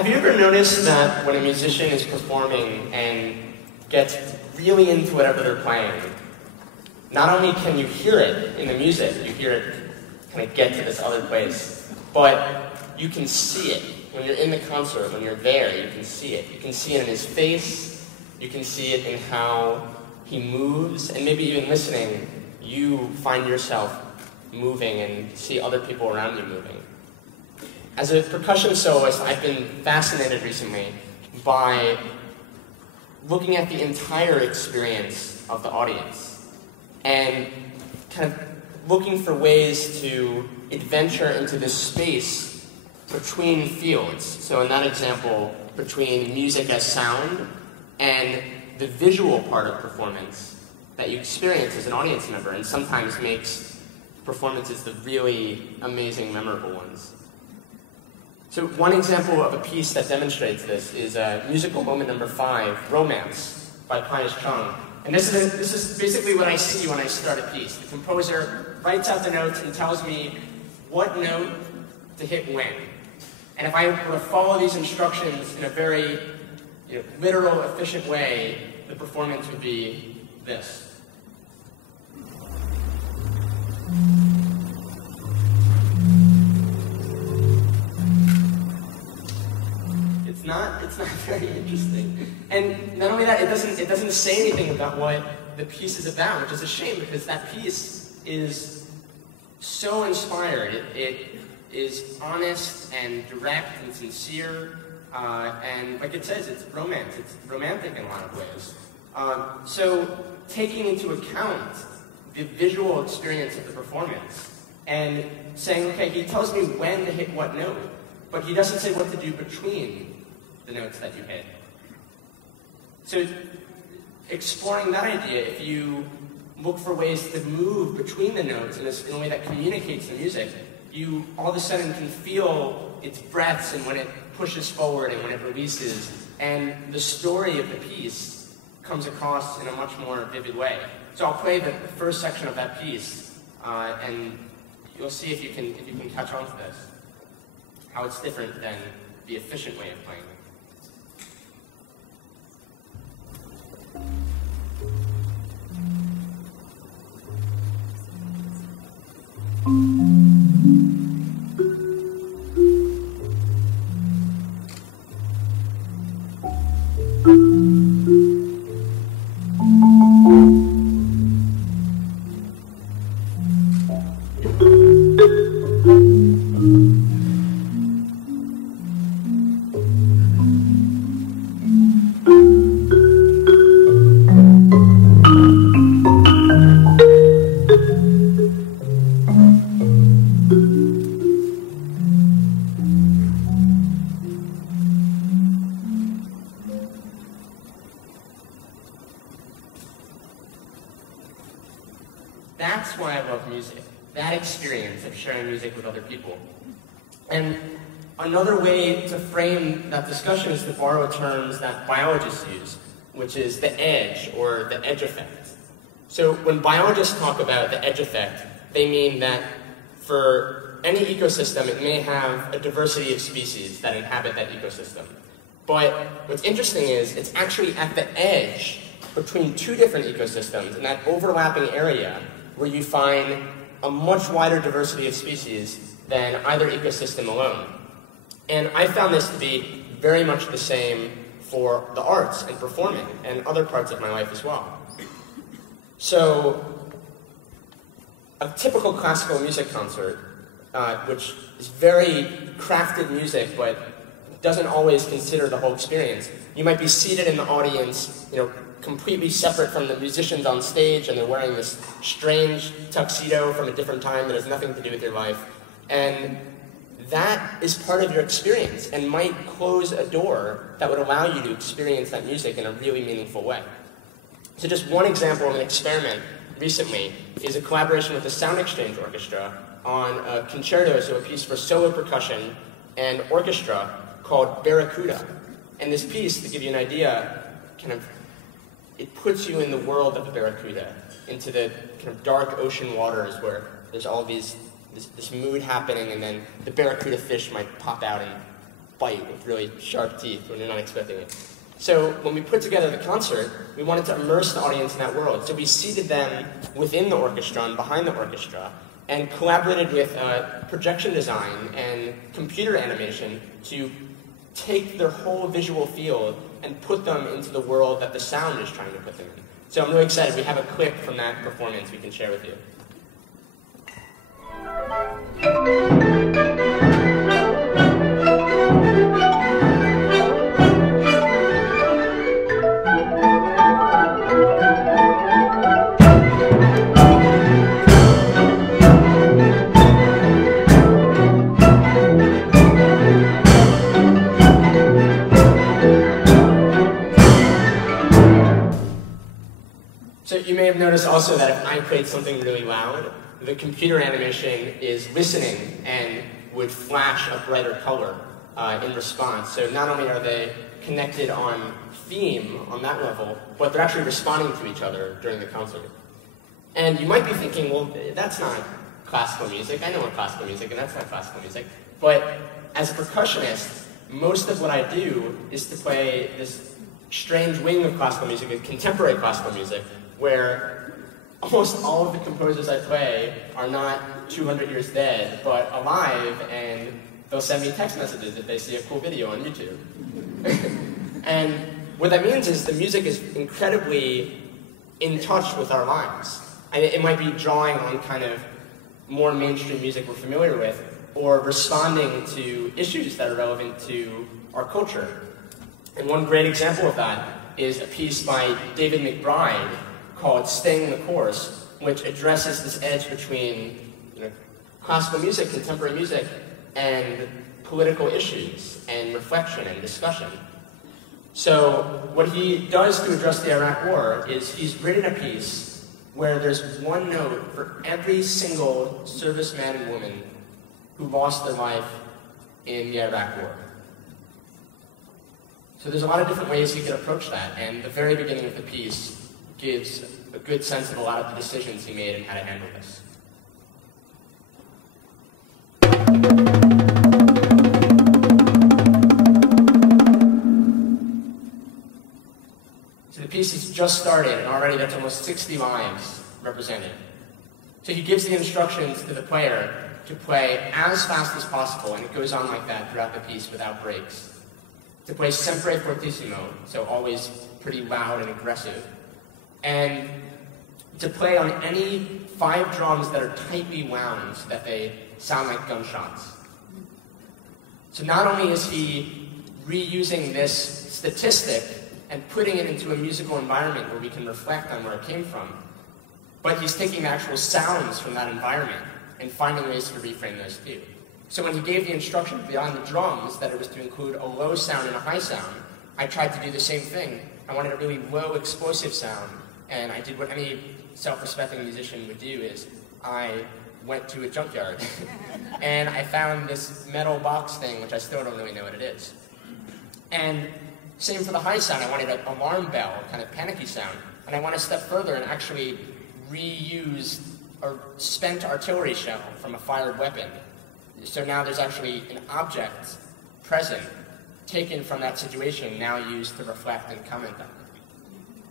Have you ever noticed that when a musician is performing and gets really into whatever they're playing, not only can you hear it in the music, you hear it kind of get to this other place, but you can see it. When you're in the concert, when you're there, you can see it. You can see it in his face, you can see it in how he moves, and maybe even listening, you find yourself moving and see other people around you moving. As a percussion soloist, I've been fascinated recently by looking at the entire experience of the audience and kind of looking for ways to adventure into this space between fields. So in that example, between music as sound and the visual part of performance that you experience as an audience member, and sometimes makes performances the really amazing, memorable ones. So one example of a piece that demonstrates this is musical moment number 5, Romance, by Pius Chung. And this is basically what I see when I start a piece. The composer writes out the notes and tells me what note to hit when. And if I were to follow these instructions in a very literal, efficient way, the performance would be this. It's not very interesting. And not only that, it doesn't say anything about what the piece is about, which is a shame because that piece is so inspired. It is honest and direct and sincere, and like it says, it's romance. It's romantic in a lot of ways. So taking into account the visual experience of the performance and saying, okay, he tells me when to hit what note, but he doesn't say what to do between the notes that you hit. So exploring that idea, if you look for ways to move between the notes in a way that communicates the music, you all of a sudden can feel its breaths and when it pushes forward and when it releases, and the story of the piece comes across in a much more vivid way. So I'll play the first section of that piece, and you'll see if you can catch on to this, how it's different than the efficient way of playing it. That's why I love music, that experience of sharing music with other people. And another way to frame that discussion is to borrow terms that biologists use, which is the edge, or the edge effect. So when biologists talk about the edge effect, they mean that for any ecosystem, it may have a diversity of species that inhabit that ecosystem. But what's interesting is it's actually at the edge between two different ecosystems, in that overlapping area, where you find a much wider diversity of species than either ecosystem alone. And I found this to be very much the same for the arts and performing and other parts of my life as well. So a typical classical music concert, which is very crafted music but doesn't always consider the whole experience. You might be seated in the audience, completely separate from the musicians on stage, and they're wearing this strange tuxedo from a different time that has nothing to do with your life. And that is part of your experience and might close a door that would allow you to experience that music in a really meaningful way. So just one example of an experiment recently is a collaboration with the Sound Exchange Orchestra on a concerto, so a piece for solo percussion and orchestra called Barracuda. And this piece, to give you an idea, it puts you in the world of the barracuda, into the kind of dark ocean waters where there's all this mood happening, and then the barracuda fish might pop out and bite with really sharp teeth when you're not expecting it. So when we put together the concert, we wanted to immerse the audience in that world. So we seated them within the orchestra and behind the orchestra, and collaborated with projection design and computer animation to take their whole visual field and put them into the world that the sound is trying to put them in. So I'm really excited. We have a clip from that performance we can share with you. So you may have noticed also that if I played something really loud, the computer animation is listening and would flash a brighter color in response. So not only are they connected on theme on that level, but they're actually responding to each other during the concert. And you might be thinking, well, that's not classical music. I know what classical music, and that's not classical music. But as a percussionist, most of what I do is to play this strange wing of classical music, contemporary classical music, where almost all of the composers I play are not 200 years dead, but alive, and they'll send me text messages if they see a cool video on YouTube. And what that means is the music is incredibly in touch with our lives. And it might be drawing on kind of more mainstream music we're familiar with, or responding to issues that are relevant to our culture. And one great example of that is a piece by David McBride called Staying the Course, which addresses this edge between classical music, contemporary music, and political issues, and reflection and discussion. So what he does to address the Iraq War is he's written a piece where there's one note for every single serviceman and woman who lost their life in the Iraq War. So there's a lot of different ways he could approach that, and the very beginning of the piece gives a good sense of a lot of the decisions he made and how to handle this. So the piece has just started, and already that's almost 60 lives represented. So he gives the instructions to the player to play as fast as possible, and it goes on like that throughout the piece without breaks. To play sempre fortissimo, so always pretty loud and aggressive. And to play on any 5 drums that are tightly wound so that they sound like gunshots. So not only is he reusing this statistic and putting it into a musical environment where we can reflect on where it came from, but he's taking the actual sounds from that environment and finding ways to reframe those too. So when he gave the instruction beyond the drums that it was to include a low sound and a high sound, I tried to do the same thing. I wanted a really low explosive sound, and I did what any self-respecting musician would do is I went to a junkyard and I found this metal box thing, which I still don't really know what it is. And same for the high sound. I wanted an alarm bell, kind of panicky sound. And I went a step further and actually reused a spent artillery shell from a fired weapon. So now there's actually an object present, taken from that situation, now used to reflect and comment on it.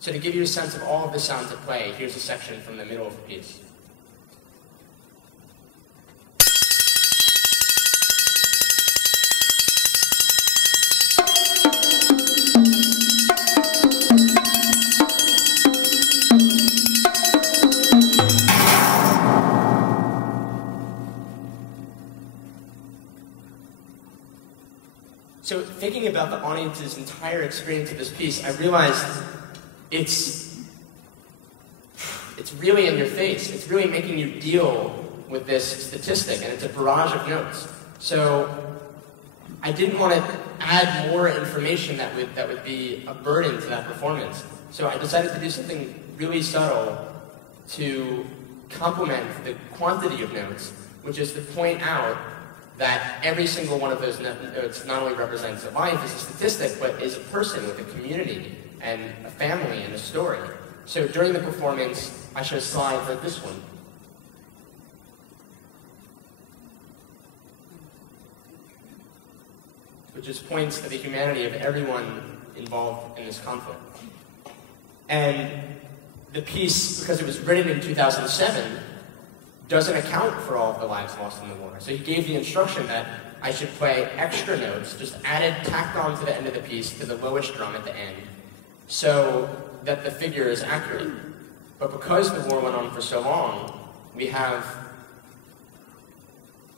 So to give you a sense of all of the sounds at play, here's a section from the middle of the piece. So thinking about the audience's entire experience of this piece, I realized it's really in your face. It's really making you deal with this statistic, and it's a barrage of notes. So I didn't want to add more information that would be a burden to that performance. So I decided to do something really subtle to complement the quantity of notes, which is to point out that every single one of those notes not only represents a life as a statistic, but is a person with a community and a family and a story. So during the performance, I show slides like this one. which just points to the humanity of everyone involved in this conflict. And the piece, because it was written in 2007, doesn't account for all of the lives lost in the war. So he gave the instruction that I should play extra notes, just tacked on to the end of the piece, to the lowest drum at the end, so that the figure is accurate. But because the war went on for so long, we have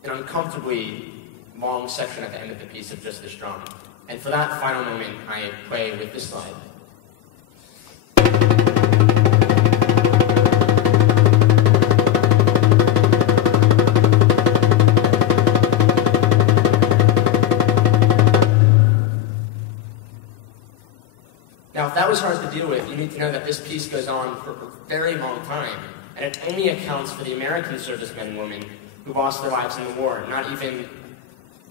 an uncomfortably long section at the end of the piece of just this drum. And for that final moment, I play with this slide. Now, if that was hard to deal with, you need to know that this piece goes on for a very long time, and it only accounts for the American servicemen and women who lost their lives in the war, not even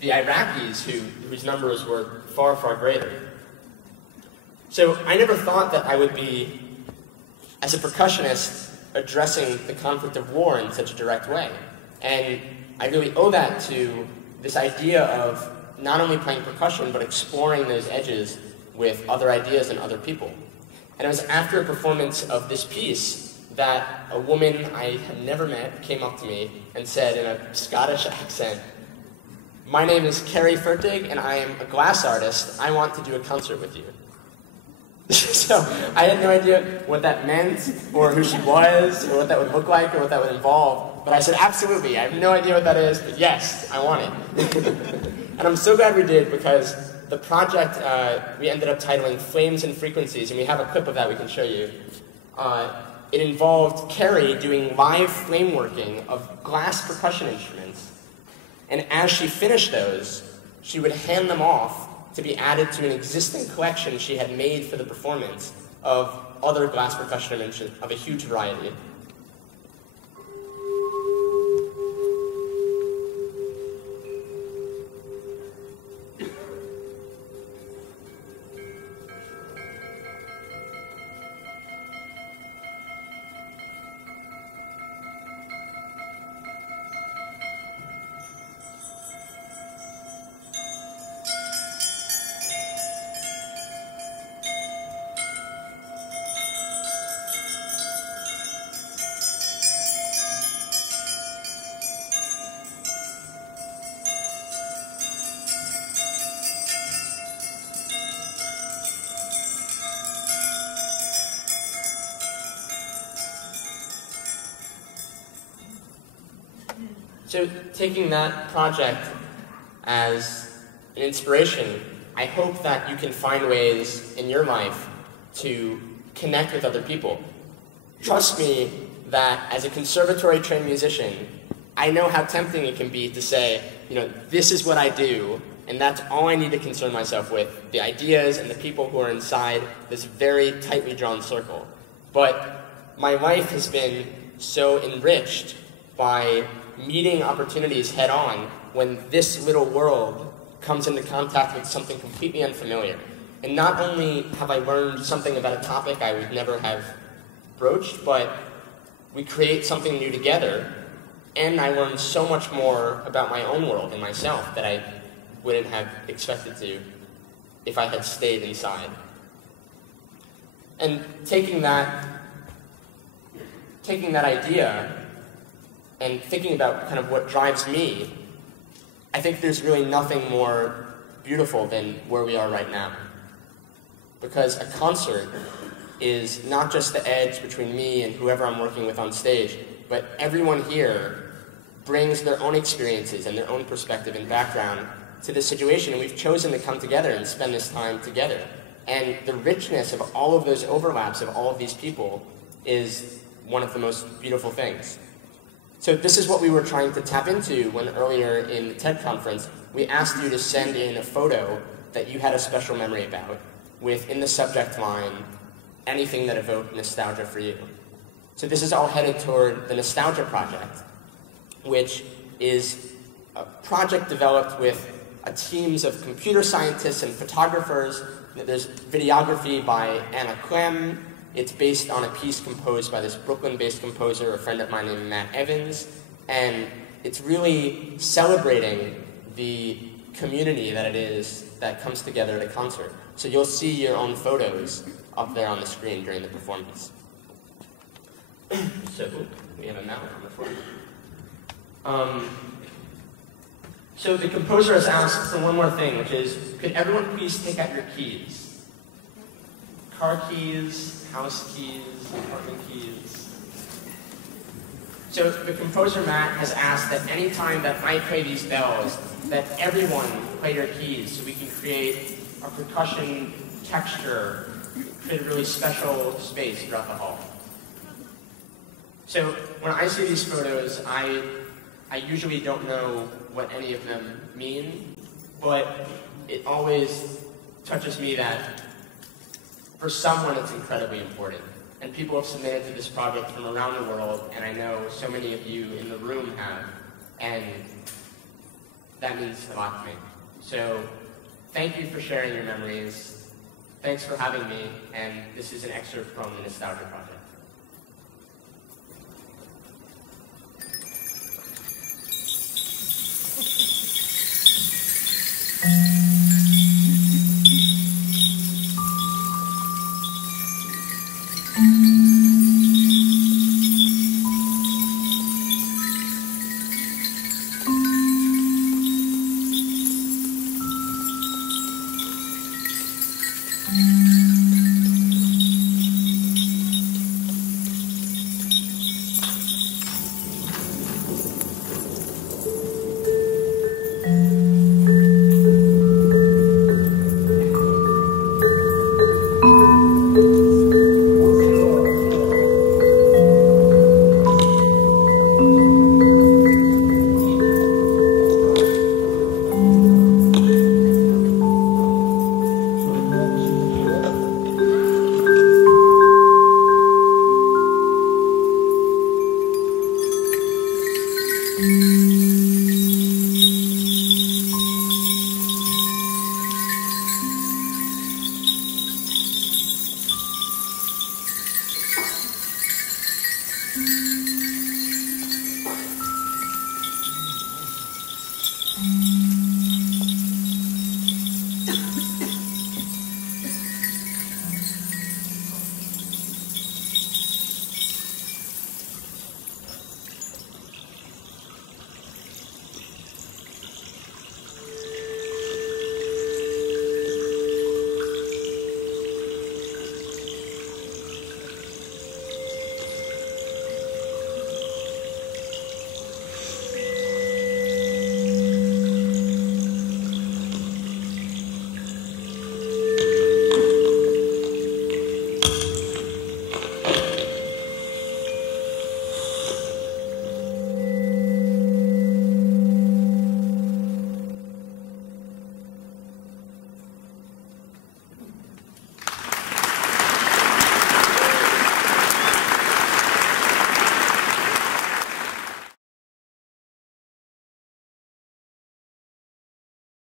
the Iraqis whose numbers were far, far greater. So I never thought that I would be, as a percussionist, addressing the conflict of war in such a direct way. And I really owe that to this idea of not only playing percussion, but exploring those edges with other ideas and other people. And it was after a performance of this piece that a woman I had never met came up to me and said in a Scottish accent, "My name is Carrie Fertig, and I am a glass artist. I want to do a concert with you." So I had no idea what that meant, or who she was, or what that would look like, or what that would involve. But I said, absolutely, I have no idea what that is, but yes, I want it. And I'm so glad we did, because the project, we ended up titling Flames and Frequencies, and we have a clip of that we can show you. It involved Carrie doing live flameworking of glass percussion instruments. And as she finished those, she would hand them off to be added to an existing collection she had made for the performance of other glass percussion instruments of a huge variety. So taking that project as an inspiration, I hope that you can find ways in your life to connect with other people. Trust me that as a conservatory-trained musician, I know how tempting it can be to say, this is what I do, and that's all I need to concern myself with, the ideas and the people who are inside this very tightly drawn circle. But my life has been so enriched by meeting opportunities head-on when this little world comes into contact with something completely unfamiliar. And not only have I learned something about a topic I would never have broached, but we create something new together, and I learned so much more about my own world and myself that I wouldn't have expected to if I had stayed inside. And taking that idea and thinking about kind of what drives me, I think there's really nothing more beautiful than where we are right now. Because a concert is not just the edge between me and whoever I'm working with on stage, but everyone here brings their own experiences and their own perspective and background to this situation, and we've chosen to come together and spend this time together. And the richness of all of those overlaps of all of these people is one of the most beautiful things. So this is what we were trying to tap into when earlier in the TED conference, we asked you to send in a photo that you had a special memory about, with in the subject line, anything that evoked nostalgia for you. So this is all headed toward the Nostalgia Project, which is a project developed with teams of computer scientists and photographers. There's videography by Anna Clem. It's based on a piece composed by this Brooklyn-based composer, a friend of mine named Matt Evans, and it's really celebrating the community that it is that comes together at a concert. So you'll see your own photos up there on the screen during the performance. So we have a mallet on the floor. So the composer has asked for one more thing, which is, could everyone please take out your keys? Car keys, house keys, apartment keys. So the composer, Matt, has asked that any time that I play these bells, that everyone play their keys so we can create a percussion texture, create a really special space throughout the hall. So when I see these photos, I usually don't know what any of them mean, but it always touches me that for someone it's incredibly important. And people have submitted to this project from around the world, and I know so many of you in the room have, and that means a lot to me. So thank you for sharing your memories. Thanks for having me, and this is an excerpt from the Nostalgia Project.